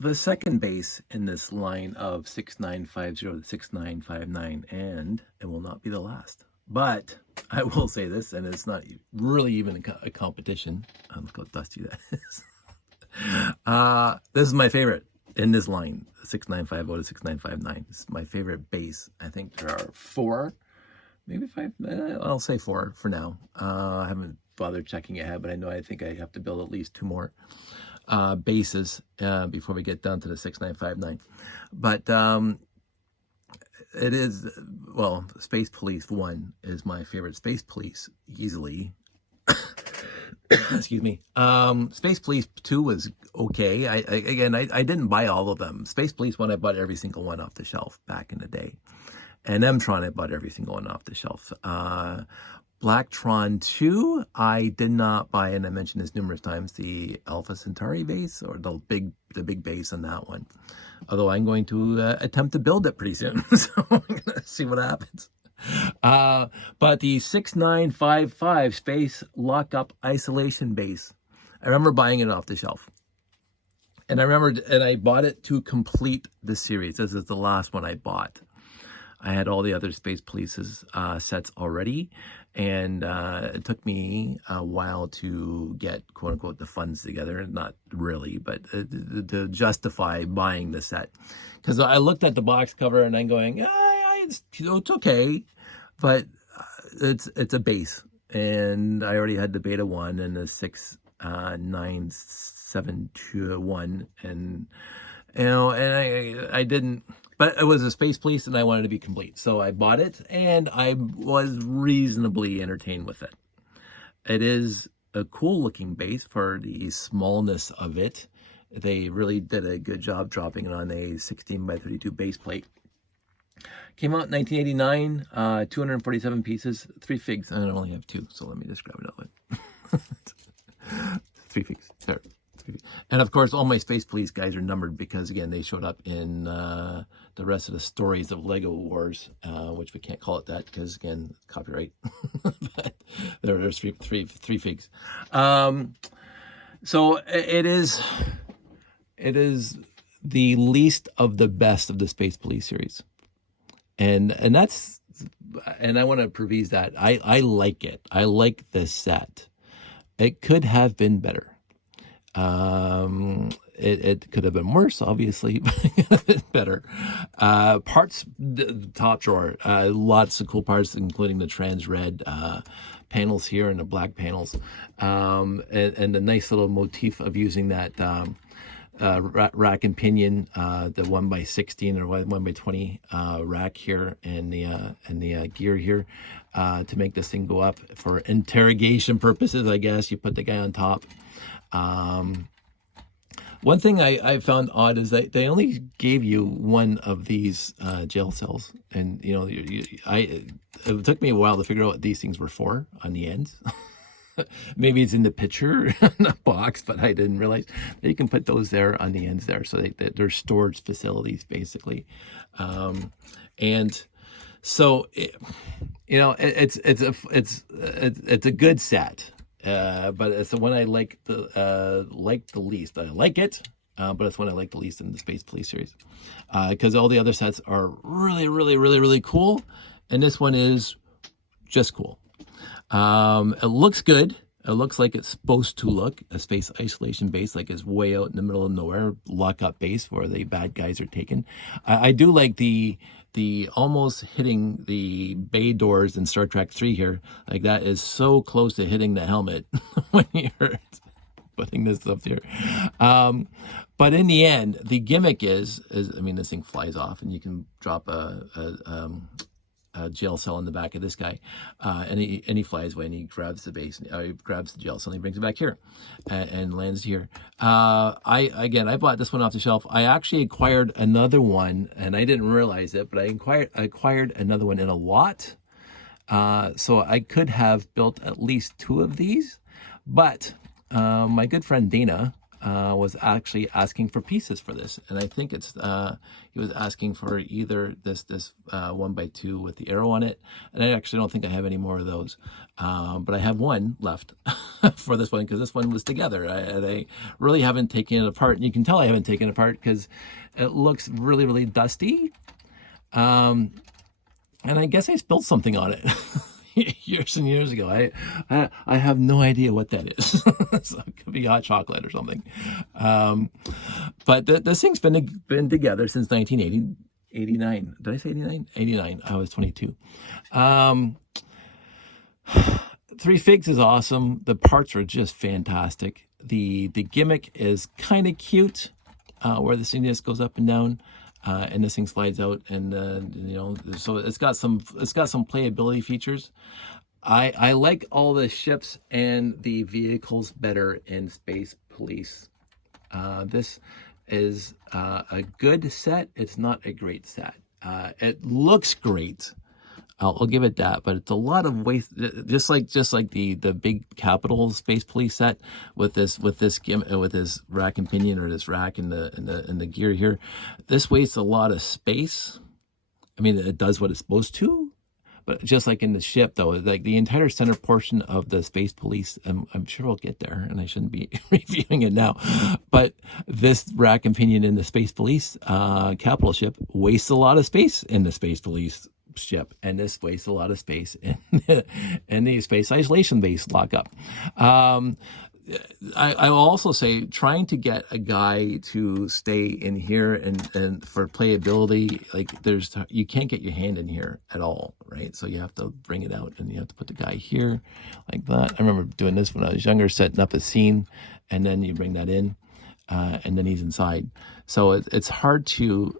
the second base in this line of 6950 to 6959, and it will not be the last. But I will say this, and it's not really even a competition. Look how dusty that is. This is my favorite in this line, 6950 to 6959. This is my favorite base. I think there are 4, maybe 5. I'll say 4 for now. I haven't bothered checking ahead, but I think I have to build at least 2 more bases before we get down to the 6959. But it is, well, Space Police 1 is my favorite Space Police easily. Excuse me. Space Police 2 was okay. I didn't buy all of them. Space Police 1, I bought every single one off the shelf back in the day. And Mtron, I bought every single one off the shelf. Blacktron 2, I did not buy, and I mentioned this numerous times, the Alpha Centauri base, or the big base on that one. Although I'm going to attempt to build it pretty soon, so I'm going to see what happens. But the 6955 Space Lockup Isolation base, I remember buying it off the shelf. And I bought it to complete the series. This is the last one I bought. I had all the other Space Police's sets already, and it took me a while to get, quote unquote, the funds together. Not really, but to justify buying the set. Because I looked at the box cover and I'm going, it's okay, but it's a base. And I already had the Beta 1 and the 6971, and I didn't. But it was a Space Police, and I wanted to be complete. So I bought it, and I was reasonably entertained with it. It is a cool-looking base for the smallness of it. They really did a good job dropping it on a 16x32 base plate. Came out in 1989, 247 pieces, 3 figs. I only have 2, so let me just grab another one. 3 figs. There. And of course, all my Space Police guys are numbered because, again, they showed up in the rest of the stories of Lego Wars, which we can't call it that because, again, copyright. But there's three figs. So it is the least of the best of the Space Police series, and I want to preview that I like it. I like this set. It could have been better. It could have been worse, obviously, but it could have been better. Parts, top drawer, lots of cool parts, including the trans red panels here and the black panels, and the nice little motif of using that rack and pinion, the 1x16 or 1x20 rack here, and the gear here to make this thing go up for interrogation purposes. I guess you put the guy on top. One thing I found odd is that they only gave you one of these jail cells, and it took me a while to figure out what these things were for on the ends. Maybe it's in the picture in the box, but I didn't realize that you can put those there on the ends there, so they're storage facilities basically. And so it's a good set. But it's the one I like the least. I like it, but it's one I like the least in the Space Police series, because all the other sets are really, really, really, really cool, and this one is just cool. It looks good. It looks like it's supposed to look, a space isolation base, like it's way out in the middle of nowhere, lock-up base where the bad guys are taken. I do like the almost hitting the bay doors in Star Trek 3 here. Like, that is so close to hitting the helmet when you're putting this stuff here. But in the end, the gimmick is I mean, this thing flies off, and you can drop a jail cell in the back of this guy, and he flies away, and he grabs the base, he grabs the jail cell, and he brings it back here, and lands here. I bought this one off the shelf. I actually acquired another one, and I didn't realize it, but I acquired another one in a lot, so I could have built at least 2 of these, but my good friend Dana was actually asking for pieces for this, and I think it's he was asking for either this 1x2 with the arrow on it, and I actually don't think I have any more of those, but I have one left for this one because this one was together. I really haven't taken it apart, and you can tell I haven't taken it apart because it looks really dusty, and I guess I spilled something on it. Years and years ago. I have no idea what that is. So it could be hot chocolate or something. But this thing's been together since 1989. Did I say 89? 89. I was 22. Three Figs is awesome. The parts are just fantastic. The gimmick is kind of cute, where the CNS goes up and down. And this thing slides out, and you know, so it's got some playability features. I like all the ships and the vehicles better in Space Police. This is a good set. It's not a great set. It looks great. I'll give it that, but it's a lot of waste. Just like the big Capital Space Police set with this rack and pinion, or this rack and the gear here. This wastes a lot of space. I mean, it does what it's supposed to, but just like in the ship, though, like the entire center portion of the Space Police, I'm sure we'll get there, and I shouldn't be reviewing it now, but this rack and pinion in the Space Police Capital ship wastes a lot of space in the Space Police ship, and this wastes a lot of space in the Space Isolation Base lockup. I will also say, trying to get a guy to stay in here and for playability, like you can't get your hand in here at all, right? So you have to bring it out, and you have to put the guy here like that. I remember doing this when I was younger, setting up a scene, and then you bring that in, and then he's inside. So it's hard to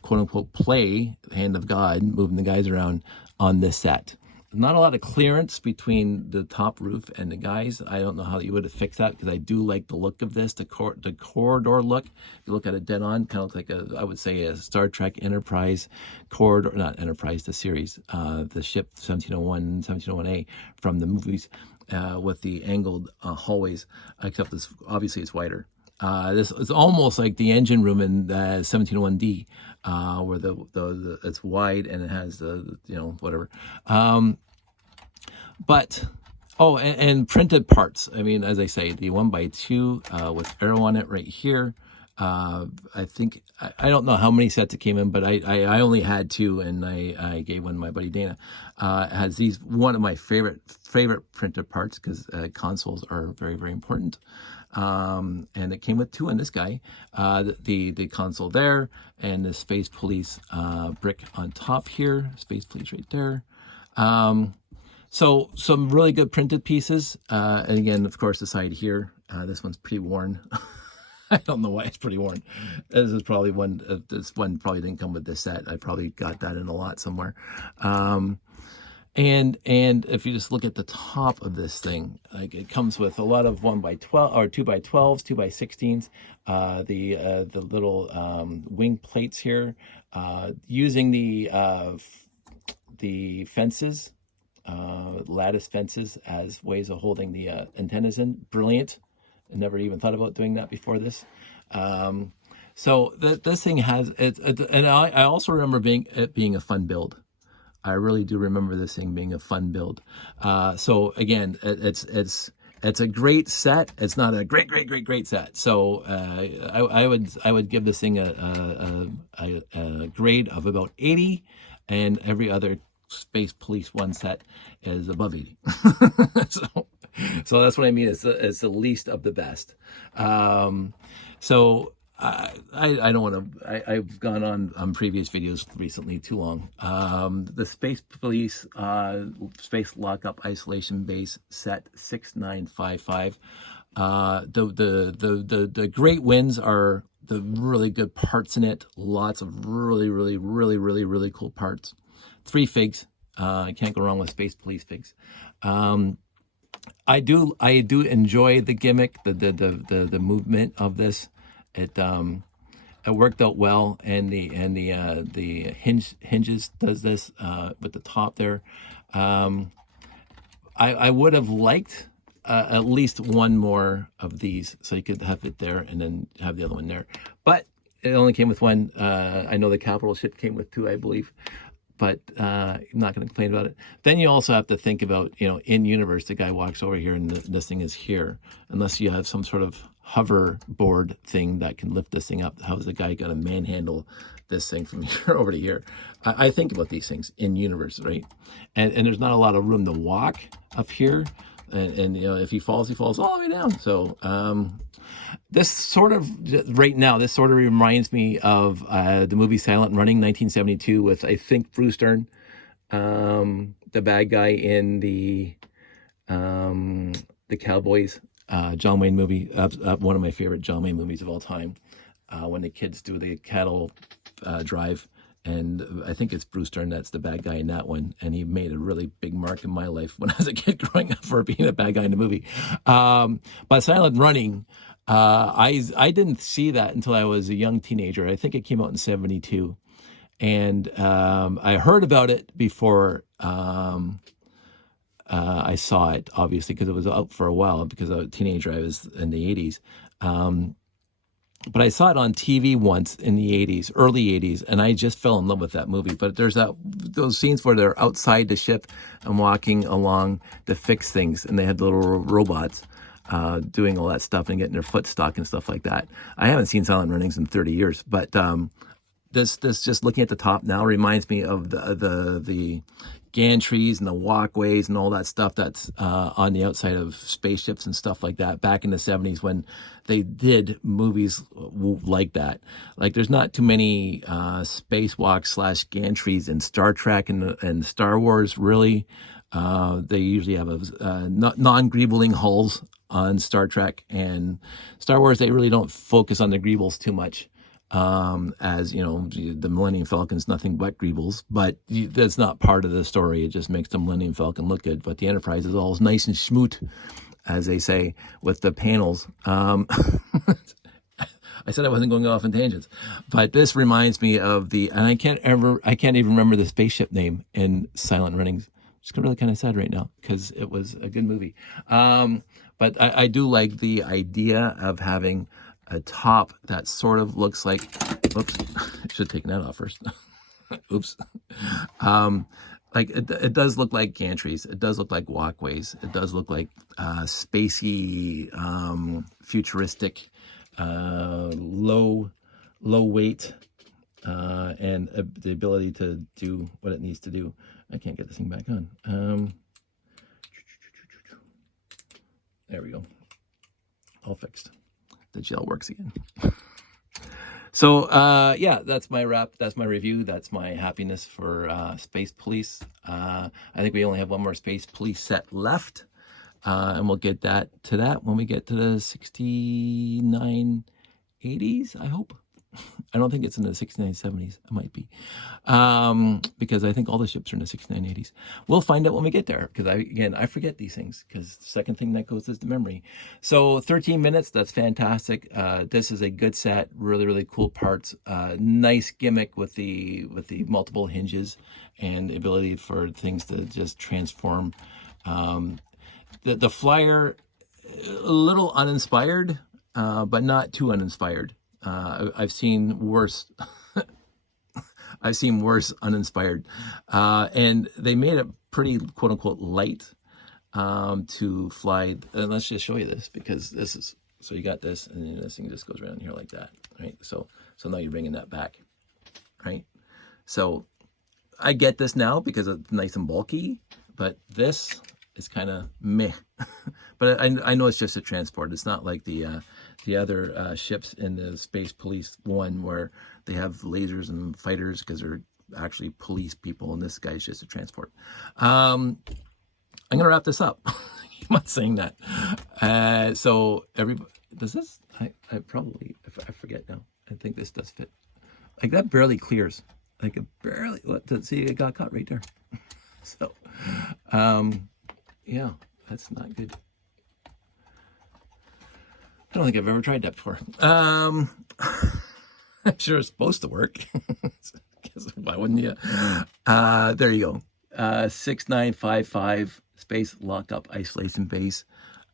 quote unquote play the hand of God, moving the guys around on this set. Not a lot of clearance between the top roof and the guys. I don't know how you would have fixed that, because I do like the look of this, the corridor look. If you look at it dead on, kind of like I would say a Star Trek Enterprise corridor, not Enterprise, the series, the ship 1701, 1701A from the movies, with the angled hallways, except this, obviously it's wider. This is almost like the engine room in 1701D, where the it's wide and it has the, you know, whatever. But and printed parts. I mean, as I say, the 1x2 with arrow on it right here. I think I don't know how many sets it came in, but I only had two, and I gave one to my buddy Dana. It has these, one of my favorite printed parts, because consoles are very important. And it came with two on this guy, the console there, and the Space Police brick on top here, Space Police right there. So some really good printed pieces, and again, of course, the side here, this one's pretty worn. I don't know why it's pretty worn. This is probably one, this one probably didn't come with this set. I probably got that in a lot somewhere. And if you just look at the top of this thing, like, it comes with a lot of 1x12 or 2x12s, 2x16s, the little wing plates here, using the fences, lattice fences as ways of holding the antennas in. Brilliant. I never even thought about doing that before this. So this thing has and I also remember it being a fun build. I really do remember this thing being a fun build. So again, it's a great set. It's not a great set. So I would give this thing a grade of about 80, and every other Space Police 1 set is above 80. So that's what I mean. It's the least of the best. So I don't want to. I've gone on previous videos recently too long. The Space Police Space Lockup Isolation Base set 6955. The great wins are the really good parts in it. Lots of really cool parts. 3 figs. Can't go wrong with Space Police figs. I do enjoy the gimmick, the movement of this. It worked out well, and the hinges does this with the top there. I would have liked at least one more of these, so you could have it there and then have the other one there. But it only came with one. I know the capital ship came with two, I believe, but I'm not going to complain about it. Then you also have to think about, in universe, the guy walks over here and this thing is here. Unless you have some sort of hoverboard thing that can lift this thing up, how's the guy going to manhandle this thing from here over to here? I think about these things in universe, right? And there's not a lot of room to walk up here. And if he falls all the way down. So this sort of, right now, this sort of reminds me of the movie Silent Running, 1972, with, I think, Bruce Dern, the bad guy in the Cowboys, John Wayne movie, one of my favorite John Wayne movies of all time, when the kids do the cattle drive. And I think it's Bruce Dern that's the bad guy in that one. And he made a really big mark in my life when I was a kid growing up for being a bad guy in the movie. But Silent Running, I didn't see that until I was a young teenager. I think it came out in 72. And I heard about it before I saw it, obviously, because it was out for a while. Because I was a teenager, I was in the 80s. But I saw it on TV once in the 80s, early 80s, and I just fell in love with that movie. But there's those scenes where they're outside the ship and walking along to fix things, and they had little robots doing all that stuff and getting their foot stuck and stuff like that. I haven't seen Silent Runnings in 30 years, but this just looking at the top now reminds me of the gantries and the walkways and all that stuff that's on the outside of spaceships and stuff like that back in the 70s when they did movies like that. Like, there's not too many spacewalks / gantries in Star Trek and Star Wars, really. They usually have non-greebling hulls on Star Trek, and Star Wars, they really don't focus on the greebles too much. As the Millennium Falcon's nothing but greebles, but that's not part of the story. It just makes the Millennium Falcon look good. But the Enterprise is all nice and schmoot, as they say, with the panels. I said I wasn't going off on tangents, but this reminds me of and I can't even remember the spaceship name in Silent Runnings. It's really kind of sad right now because it was a good movie. But I do like the idea of having a top that sort of looks like, oops, I should have taken that off first. Oops. Like it does look like gantries. It does look like walkways. It does look like spacey, futuristic, low weight, and the ability to do what it needs to do. I can't get this thing back on. There we go. All fixed. The gel works again. So yeah, that's my wrap. That's my review. That's my happiness for Space Police. I think we only have one more Space Police set left, and we'll get to that when we get to the 6980s, I hope. I don't think it's in the 6970s. It might be, because I think all the ships are in the 6980s. We'll find out when we get there, because I forget these things, because the second thing that goes is the memory. So 13 minutes, that's fantastic. This is a good set, really, really cool parts. Nice gimmick with the multiple hinges and the ability for things to just transform. The flyer, a little uninspired, but not too uninspired. I've seen worse. I've seen worse uninspired, and they made it pretty quote unquote light to fly. And let's just show you this, because this is, so you got this, and then this thing just goes around here like that, right? So now you're bringing that back, right? So I get this now because it's nice and bulky, but this is kind of meh. But I know it's just a transport. It's not like the other ships in the Space Police one where they have lasers and fighters, because they're actually police people, and this guy's just a transport. I'm gonna wrap this up. I'm not saying that. So everybody, does this? I probably, I forget now. I think this does fit. Like, that barely clears. Like, it barely. See, it got caught right there. So, yeah, that's not good. I don't think I've ever tried that before. I'm sure it's supposed to work. Why wouldn't you? There you go. 6955 space locked up isolation base.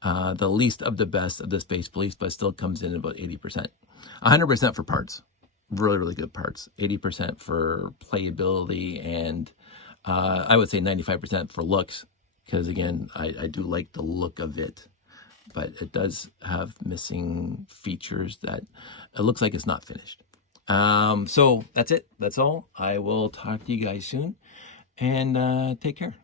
the least of the best of the Space Police, but still comes in about 80%. 100% for parts. Really, really good parts. 80% for playability, and I would say 95% for looks, because again, I do like the look of it, but it does have missing features that it looks like it's not finished. So that's it. That's all. I will talk to you guys soon, and take care.